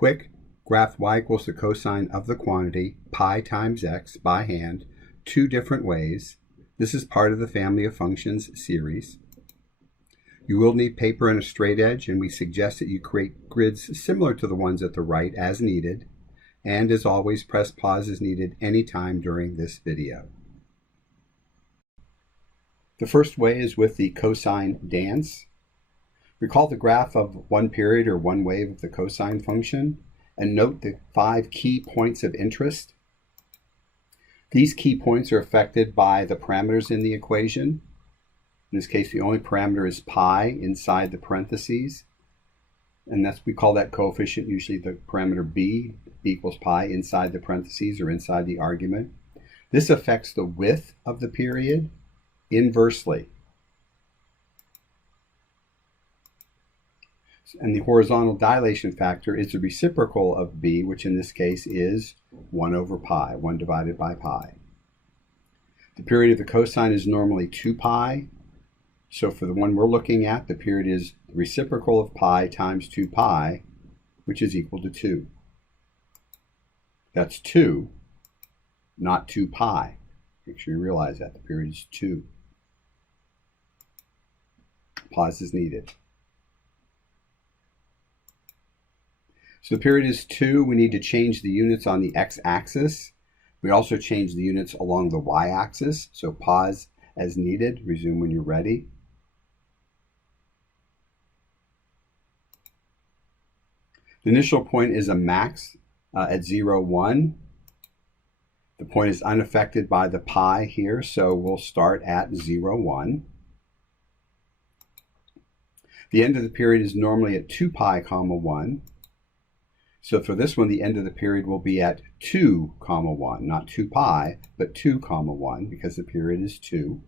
Quick, graph y equals the cosine of the quantity pi times x by hand, two different ways. This is part of the family of functions series. You will need paper and a straight edge, and we suggest that you create grids similar to the ones at the right as needed. And as always, press pause as needed anytime during this video. The first way is with the cosine dance. Recall the graph of one period or one wave of the cosine function, and note the 5 key points of interest. These key points are affected by the parameters in the equation. In this case, the only parameter is pi inside the parentheses, and we call that coefficient usually the parameter b equals pi inside the parentheses or inside the argument. This affects the width of the period inversely. And the horizontal dilation factor is the reciprocal of b, which in this case is 1 over pi, 1 divided by pi. The period of the cosine is normally 2 pi. So for the one we're looking at, the period is the reciprocal of pi times 2 pi, which is equal to 2. That's 2, not 2 pi. Make sure you realize that. The period is 2. Pause is needed. So the period is 2. We need to change the units on the x-axis. We also change the units along the y-axis. So pause as needed. Resume when you're ready. The initial point is a max at 0, 1. The point is unaffected by the pi here, so we'll start at 0, 1. The end of the period is normally at 2 pi, 1. So for this one, the end of the period will be at 2, 1, not 2 pi, but 2, 1, because the period is 2.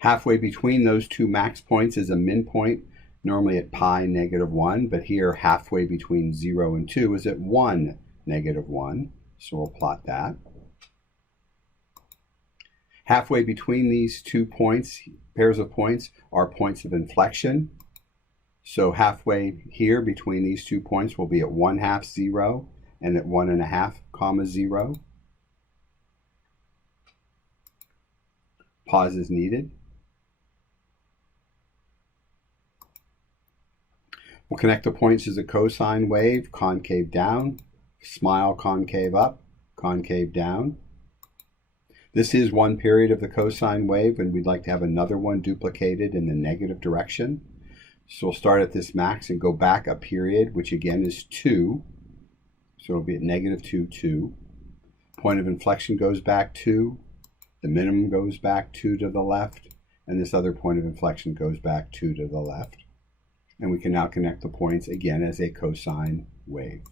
Halfway between those two max points is a min point, normally at pi, -1, but here halfway between 0 and 2 is at 1, -1. So we'll plot that. Halfway between these two points, pairs of points, are points of inflection. So halfway here between these 2 points will be at 1/2, 0, and at 1.5, 0. Pause is needed. We'll connect the points as a cosine wave, concave down, smile, concave up, concave down. This is one period of the cosine wave, and we'd like to have another one duplicated in the negative direction. So we'll start at this max and go back a period, which again is 2. So it'll be at -2, 2. Point of inflection goes back 2. The minimum goes back 2 to the left. And this other point of inflection goes back 2 to the left. And we can now connect the points again as a cosine wave.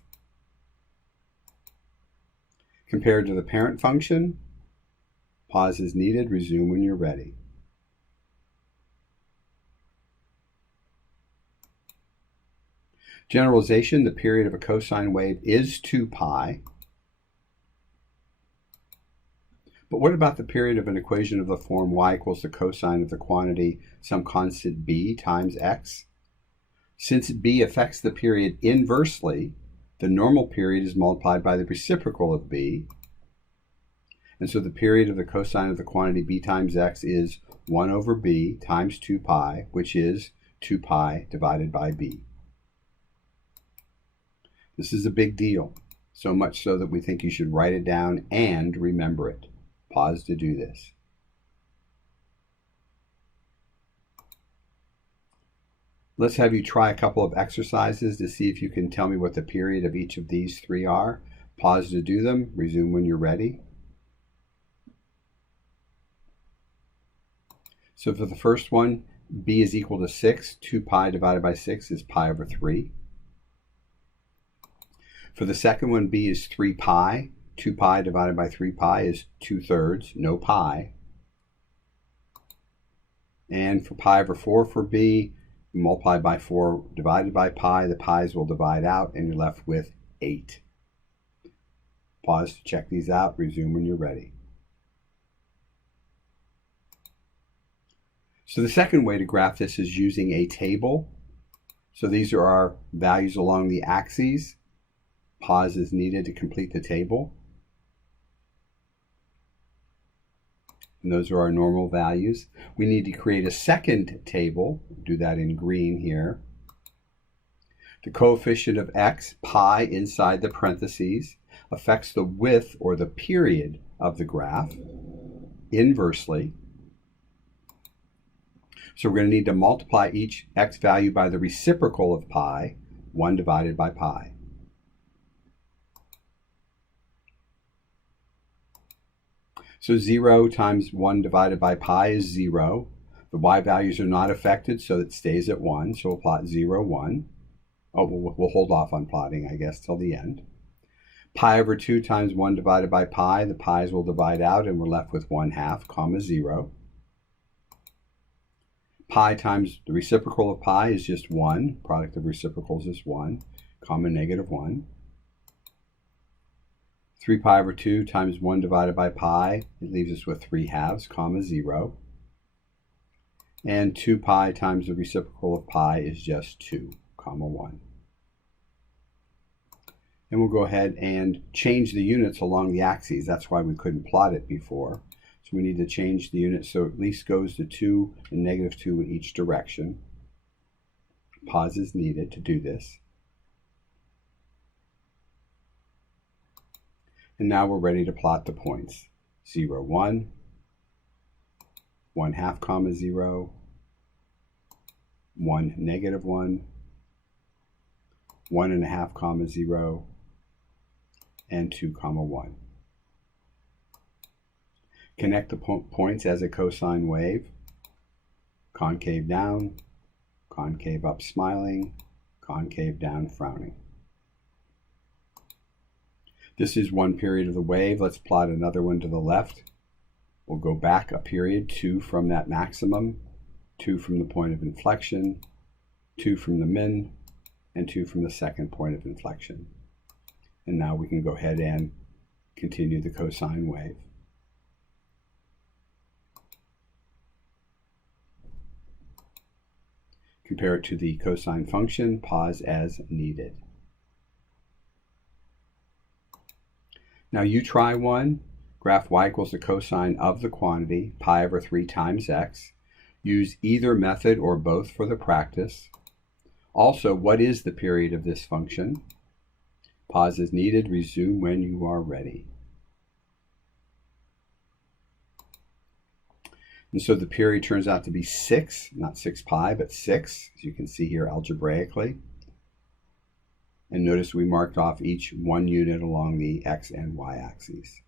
Compared to the parent function, pause is needed. Resume when you're ready. Generalization, the period of a cosine wave is 2 pi. But what about the period of an equation of the form y equals the cosine of the quantity some constant b times x? Since b affects the period inversely, the normal period is multiplied by the reciprocal of b. And so the period of the cosine of the quantity b times x is 1 over b times 2 pi, which is 2 pi divided by b. This is a big deal, so much so that we think you should write it down and remember it. Pause to do this. Let's have you try a couple of exercises to see if you can tell me what the period of each of these 3 are. Pause to do them. Resume when you're ready. So for the first one, b is equal to 6. 2 pi divided by 6 is pi over 3. For the second one, b is 3 pi. 2 pi divided by 3 pi is 2/3, no pi. And for pi over 4 for b, you multiply by 4 divided by pi. The pi's will divide out, and you're left with 8. Pause to check these out. Resume when you're ready. So the second way to graph this is using a table. So these are our values along the axes. Pause is needed to complete the table. And those are our normal values. We need to create a second table. Do that in green here. The coefficient of x, pi inside the parentheses, affects the width or the period of the graph inversely. So we're going to need to multiply each x value by the reciprocal of pi, 1 divided by pi. So 0 times 1 divided by pi is 0. The y values are not affected, so it stays at 1. So we'll plot 0, 1. Oh, we'll hold off on plotting, I guess, till the end. Pi over 2 times 1 divided by pi. The pi's will divide out, and we're left with 1/2, comma 0. Pi times the reciprocal of pi is just 1. Product of reciprocals is 1, comma negative 1. 3 pi over 2 times 1 divided by pi, it leaves us with 3/2, comma 0. And 2 pi times the reciprocal of pi is just 2, comma 1. And we'll go ahead and change the units along the axes. That's why we couldn't plot it before. So we need to change the units so it at least goes to 2 and negative 2 in each direction. Pause is needed to do this. And now we're ready to plot the points. 0, 1, 1/2, comma 0, 1, negative 1, 1.5, comma 0, and 2, comma 1. Connect the points as a cosine wave. Concave down, concave up smiling, concave down frowning. This is one period of the wave. Let's plot another one to the left. We'll go back a period, 2 from that maximum, 2 from the point of inflection, 2 from the min, and 2 from the second point of inflection. And now we can go ahead and continue the cosine wave. Compare it to the cosine function, pause as needed. Now you try one. Graph y equals the cosine of the quantity, pi over 3 times x. Use either method or both for the practice. Also, what is the period of this function? Pause is needed. Resume when you are ready. And so the period turns out to be 6, not 6 pi, but 6, as you can see here algebraically. And notice we marked off each one unit along the x and y axes.